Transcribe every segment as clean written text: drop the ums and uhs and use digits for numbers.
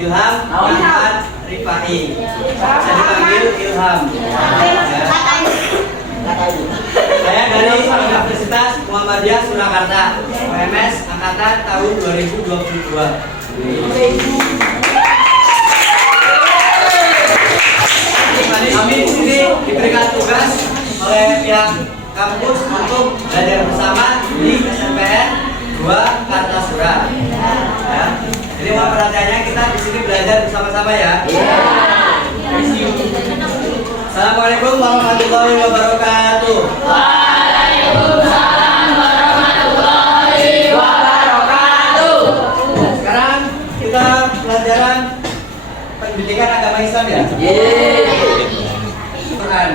Ilham Ahmad Rifai. Saya dipanggil Ilham. Saya dari Universitas Muhammadiyah Surakarta, UMS angkatan tahun 2022. Kami di sini diberikan tugas oleh pihak kampus untuk belajar bersama di SNPN 2 Kartasura. Ya. Jadi mohon perhatiannya, kita di sini belajar bersama-sama ya. Assalamualaikum warahmatullahi wabarakatuh. Waalaikumsalam warahmatullahi wabarakatuh. Sekarang kita pelajaran pendidikan agama Islam ya. Quran.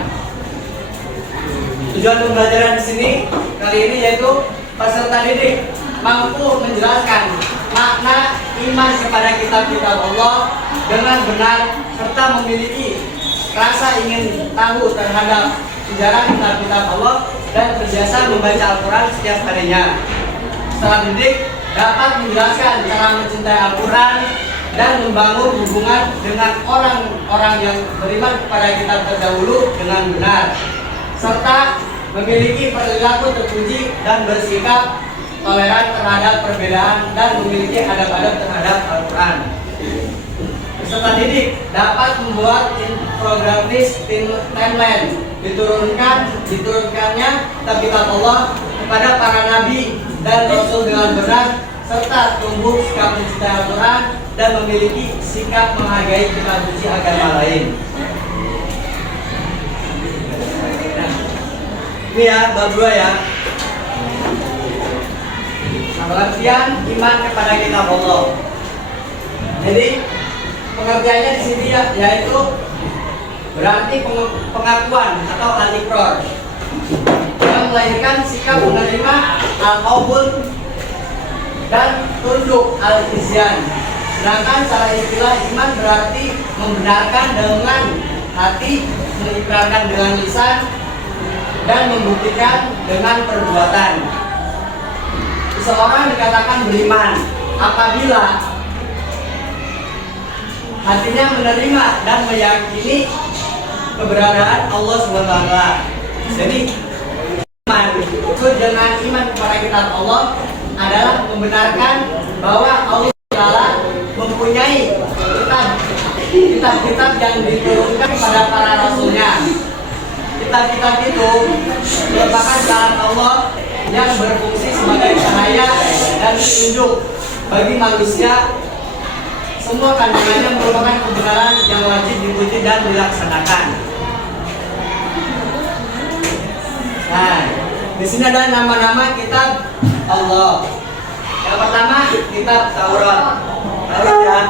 Tujuan pembelajaran di sini kali ini yaitu peserta didik mampu menjelaskan makna iman kepada kitab-kitab Allah dengan benar serta memiliki rasa ingin tahu terhadap sejarah kitab-kitab Allah dan terbiasa membaca Al-Quran setiap harinya. Peserta didik dapat menjelaskan cara mencintai Al-Quran dan membangun hubungan dengan orang-orang yang beriman kepada kitab terdahulu dengan benar, serta memiliki perilaku terpuji dan bersikap toleran terhadap perbedaan dan memiliki adab-adab terhadap Al-Quran. Peserta didik dapat membuat infografis timeline diturunkannya kitab Allah kepada para nabi dan rasul dengan benar, serta tumbuh sikap mencintai Al-Quran dan memiliki sikap menghargai kitab suci agama lain. Nah, ini ya bab 2 ya. Pengertian iman kepada kitab Allah. Jadi pengertiannya di sini yaitu berarti pengakuan atau al-iqrar yang melahirkan sikap menerima al-qabul dan tunduk al-izyan. Sedangkan secara istilah iman berarti membenarkan dengan hati, mengikrarkan dengan lisan, dan membuktikan dengan perbuatan. Seseorang dikatakan beriman apabila hatinya menerima dan meyakini keberadaan Allah SWT. Jadi iman itu dengan iman kepada kitab Allah adalah membenarkan bahwa Allah Ta'ala mempunyai kitab-kitab yang diturunkan kepada para rasulnya. Kitab-kitab itu merupakan kalam Allah yang berfungsi sebagai cahaya dan petunjuk bagi manusia. Semua kandungannya merupakan kebenaran yang wajib dipuji dan dilaksanakan. Nah, di sini ada nama-nama kitab Allah. Yang pertama kitab Taurat. Taurat ya.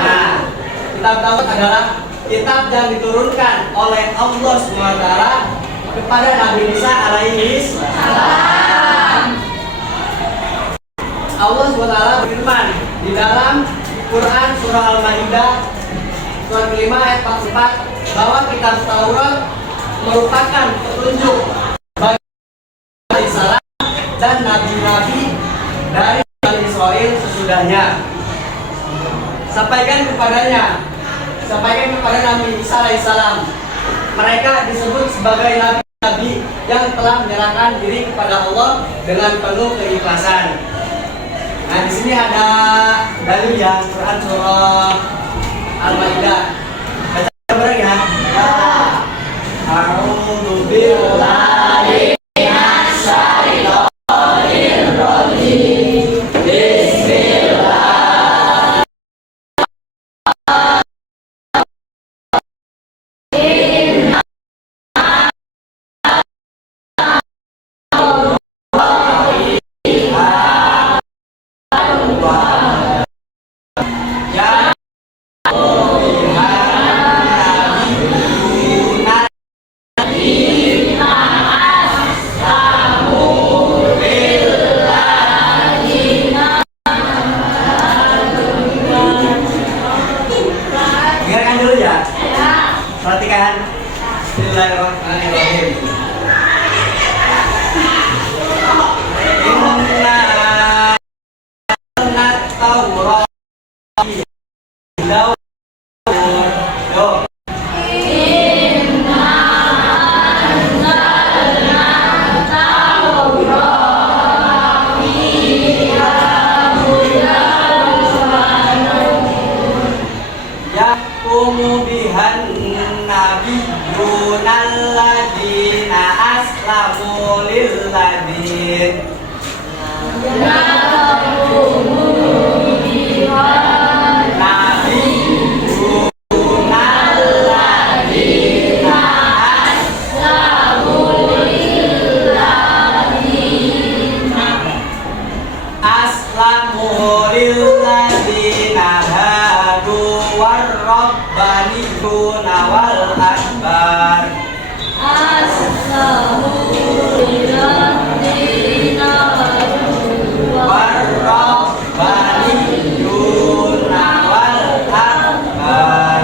Nah, kitab Taurat adalah kitab yang diturunkan oleh Allah SWT kepada Nabi Isa alaihi salam. Allah SWT berfirman di dalam Quran surah Al-Maidah surat kelima ayat 44 bahwa kitab Taurat merupakan petunjuk bagi Nabi Salam dan nabi-nabi dari Bani Israel sesudahnya. Sampaikan kepada Nabi Isa alaihissalam, mereka disebut sebagai nabi-nabi yang telah menyerahkan diri kepada Allah dengan penuh keikhlasan. Nah, di sini ada dalil ya, Quran surah Al-Maidah. Baca bareng ya. A'udzu billahi minasy syaithanir rajim. Bismillah. Ya yahkumu bihan nabiyyunal ladina aslamu lil ladin aslamu lil ladina hadu warrabbaniyuna wal akbar warrabbaniyuna wal akbar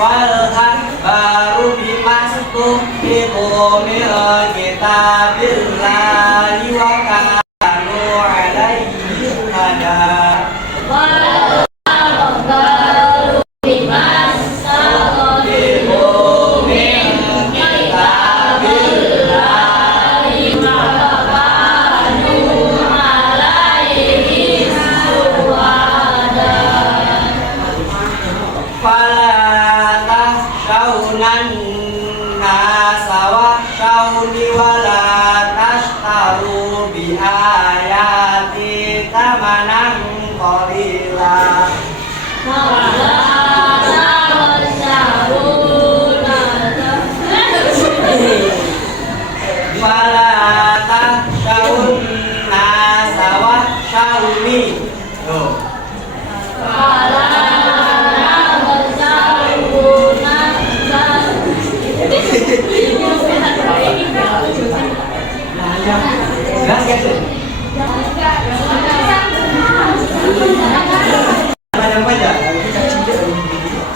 wal akbaru bimastuhibu min kitabillahi wa kanu alaihi hada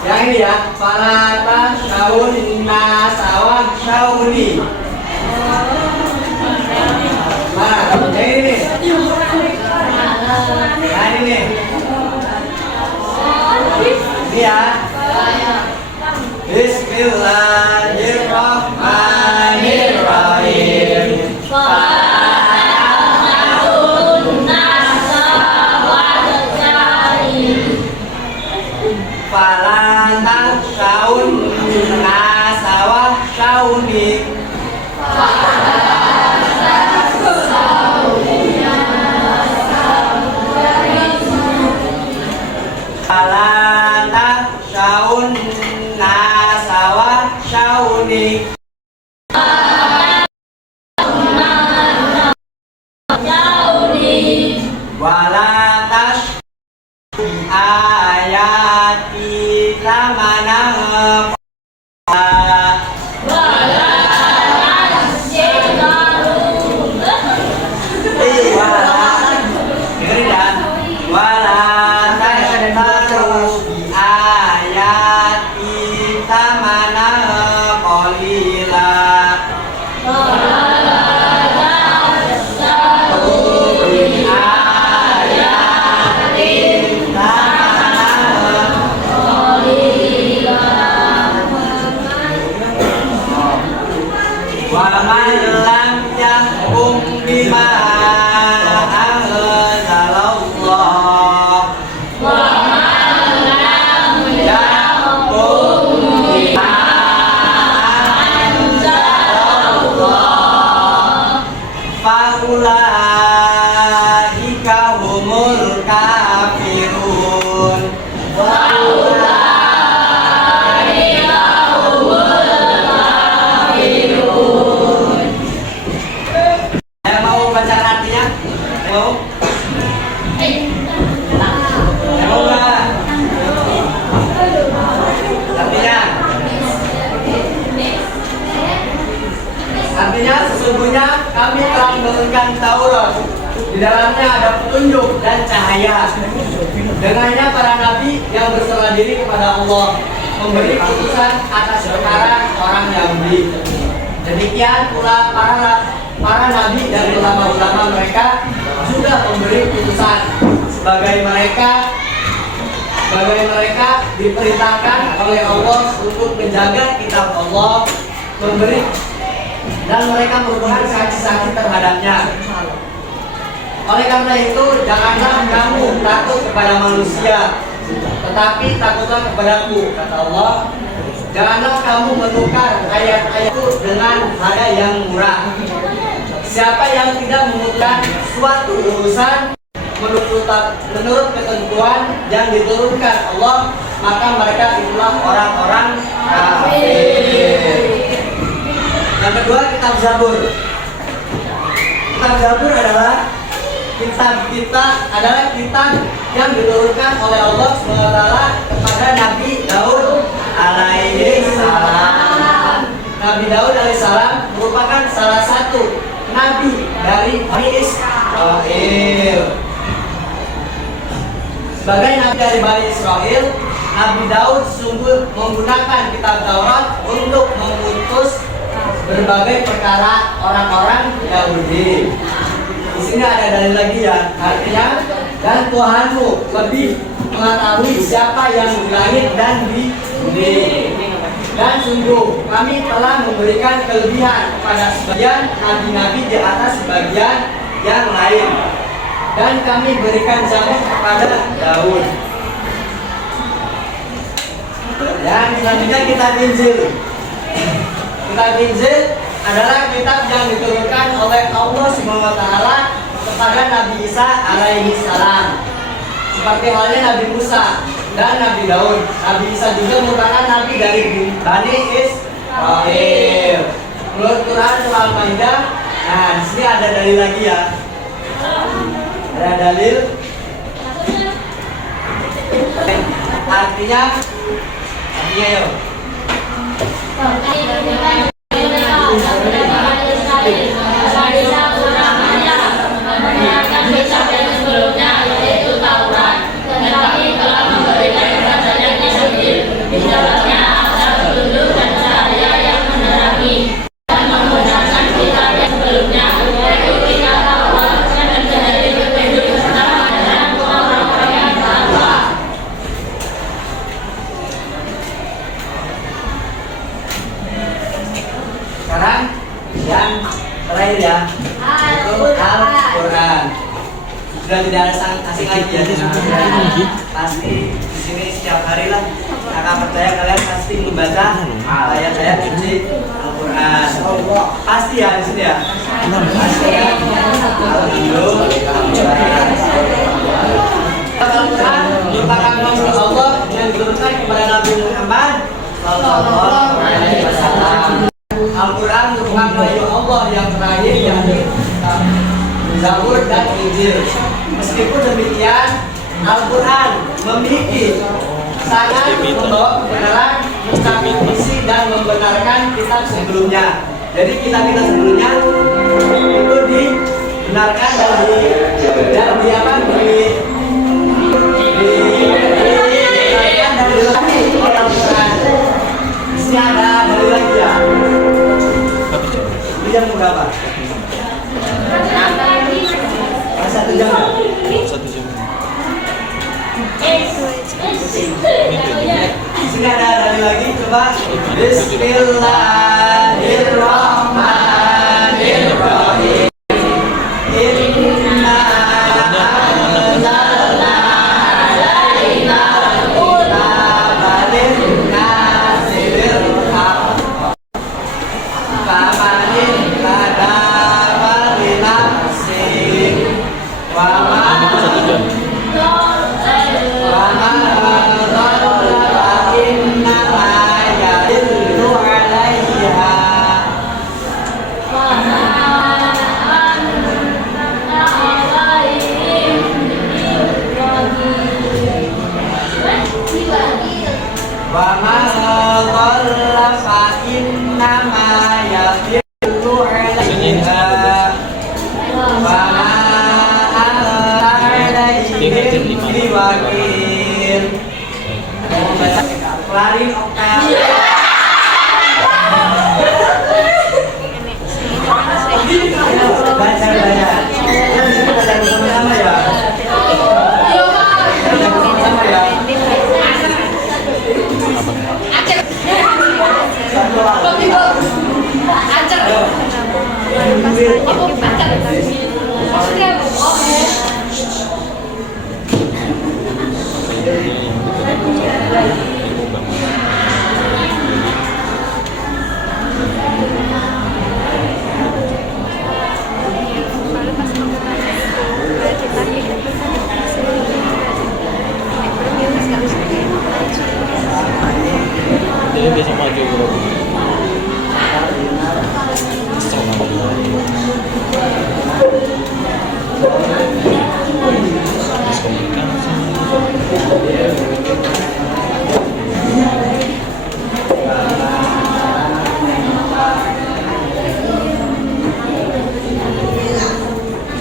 yang ini ya, falata syaun nasawah syauni. Mana? Yang ini nih. Nah ini nih. Ini ya. Bismillahirrahmanirrahim. Falata syaun nasawah syauni. Falata syaun nasawah syauni. Walatas ayati lamana artinya sesungguhnya kami telah menurunkan Taurat, di dalamnya ada petunjuk dan cahaya. Dengannya para nabi yang berserah diri kepada Allah memberi putusan atas perkara orang Yahudi. Demikian pula para nabi dan ulama-ulama mereka juga memberi putusan sebagai mereka diperintahkan oleh Allah untuk menjaga kitab Allah, memberi dan mereka merupakan saksi-saksi terhadapnya. Oleh karena itu, janganlah kamu takut kepada manusia, Tetapi takutlah kepadaku, kata Allah. Janganlah kamu menukar ayat-ayatku dengan harga yang murah. Siapa yang tidak memutuskan suatu urusan menurut ketentuan yang diturunkan Allah, maka mereka itulah orang-orang kafir. Yang kedua, kitab Zabur. Kitab Zabur adalah kitab yang diturunkan oleh Allah SWT kepada Nabi Daud alaihi salam. Nabi Daud alaihi salam merupakan salah satu nabi dari Bani Israel. Sebagai nabi dari Bani Israel, Nabi Daud sungguh menggunakan kitab Taurat untuk memutus berbagai perkara orang-orang Yahudi. Di sini ada dalil lagi ya, artinya dan Tuhanmu lebih mengetahui siapa yang di langit dan di bumi. Dan sungguh kami telah memberikan kelebihan kepada sebagian nabi-nabi di atas sebagian yang lain. Dan kami berikan Zabur kepada Daud. Dan selanjutnya kitab Injil. Kitab Injil adalah kitab yang diturunkan oleh Allah SWT kepada Nabi Isa alaihi salam. Seperti halnya Nabi Musa dan Nabi Daud. Nabi Isa juga merupakan nabi dari Bani Israel. Menurut Quran surah Al-Maidah, nah di sini ada dalil lagi ya. Ada dalil. Artinya yuk. Sekarang yang terakhir ya, itu Al-Quran. Sudah tidak ada asing lagi ya, pasti di sini setiap hari lah. Kakak percaya kalian pasti membaca ayat-ayat suci Al-Quran. Pasti ya di sini ya. Pasti ya. Al-Quran merupakan manhaj Allah yang diturunkan kepada Nabi Muhammad Sallallahu Alaihi Wasallam. Al-Quran merupakan wahyu Allah yang terakhir, yakni Zabur dan Injil. Meskipun demikian, Al-Quran memiliki sangat membawa kebenaran, mencakup isi dan membenarkan kitab sebelumnya. Jadi kitab-kitab sebelumnya itu dibenarkan dan dilengkapi oleh Al-Quran. Di sini ada dalil lagi ya. Ini jam berapa? Satu jam. Di sini ada dalil lagi, coba. Bismillahirrahmanirrahim. Inna anzalna alaika kitaban linnasi bilhaq. Faman ittaba linafsihi wa man wakil. Kelarin oktav. Baca. Yang sini baca bersama-sama ya. Baca bersama ya. Satu. Jadi besok maju bro.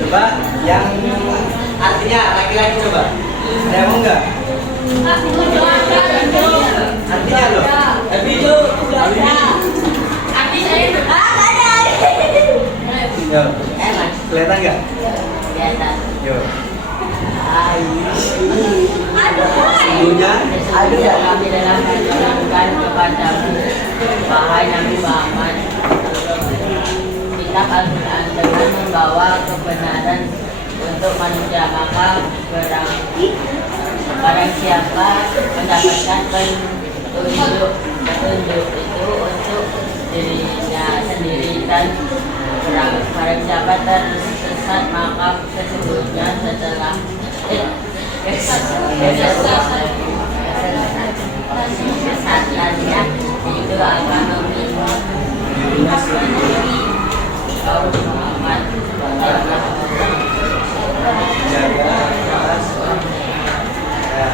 Coba yang artinya laki-laki coba. Ada yang mau enggak? Artinya loh. Tapi itu yo, kelihatan nggak? Yo. Sungguhnya Aduh, kami dalam menjalankan kepadamu wahai Nabi Muhammad kitab Al-Quran dengan membawa kebenaran untuk manusia, maka barang siapa mendapatkan petunjuk itu untuk dirinya sendiri dan barang siapa tersesat maka sesungguhnya setelah kesesatannya itu akan memiliki kaum Muhammad jaga keras. Ya,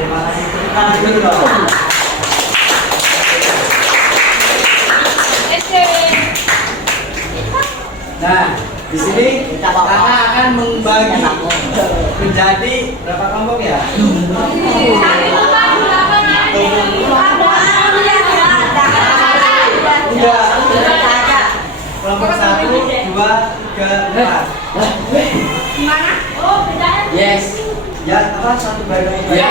terima kasih. Terima kasih dulu. Nah, di sini kakak akan membagi menjadi berapa kelompok ya? Enggak. Kelompok 1, 2, 3, 4. yes Ya, apa satu bagian? ya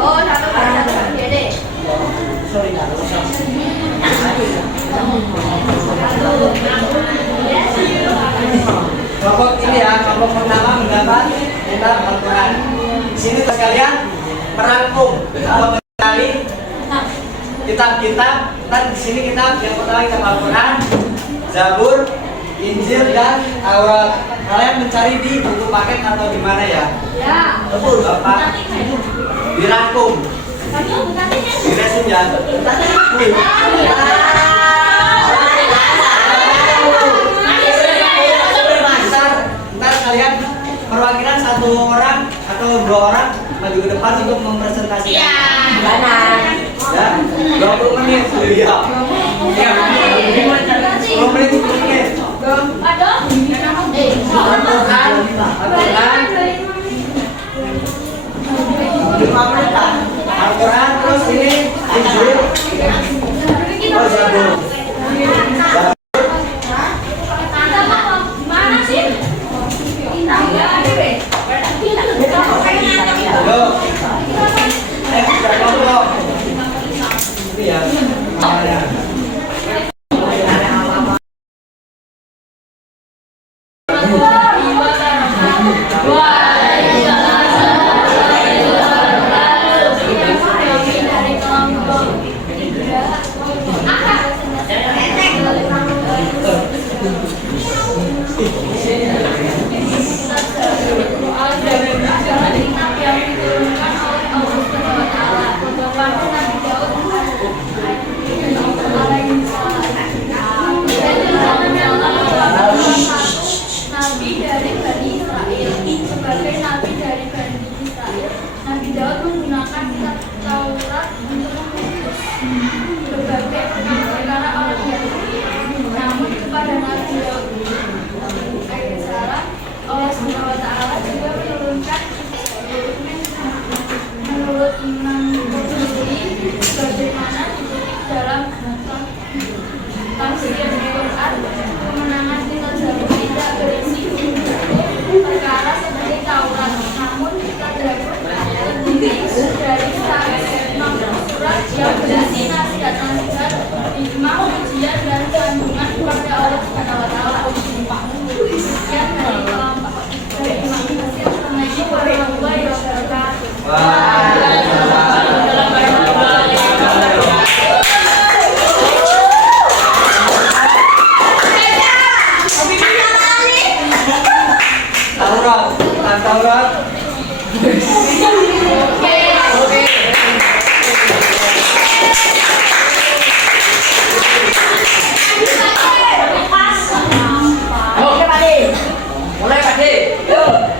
Oh, satu ya deh. Sorry. Kelompok ini ya, kelompok pertama mendapat kitab Al-Quran. Di sini sekalian merangkum atau mencari kitab-kitab. Dan di sini kitab yang pertama kitab Al-Quran, Zabur, Injil dan Taurat. Kalian mencari di buku paket atau di mana ya? Ya. Betul, Bapak. Dirangkum, diresim ya. Ntar kalian perwakilan satu orang atau dua orang maju ke depan untuk mempresentasikan. Ya, 20 menit. Iya. Iya. 10 menit, 10 menit. Al-Quran, Al-Quran, 5 menit. Al-Quran, terus ini Injil, oh Zabur. Halo. Sudah kelompok. Ini ya, namanya. Nabi dari Bani Israel. Sebagai nabi dari Bani Israel, Nabi Daud menggunakan kitab Taurat untuk memutus berbagai perkara orang Yahudi. Namun kepada Nabi Daud alaihissalam, Allah Subhanahu wa Ta'ala juga menurunkan menurut Imam Qurtubi sebagaimana dikutip dalam tafsir Al-Quran, kemenangan kita Zabur tidak berisi Taurat. Oke. Oke, Pak De. Mulai Pak De. Yuk.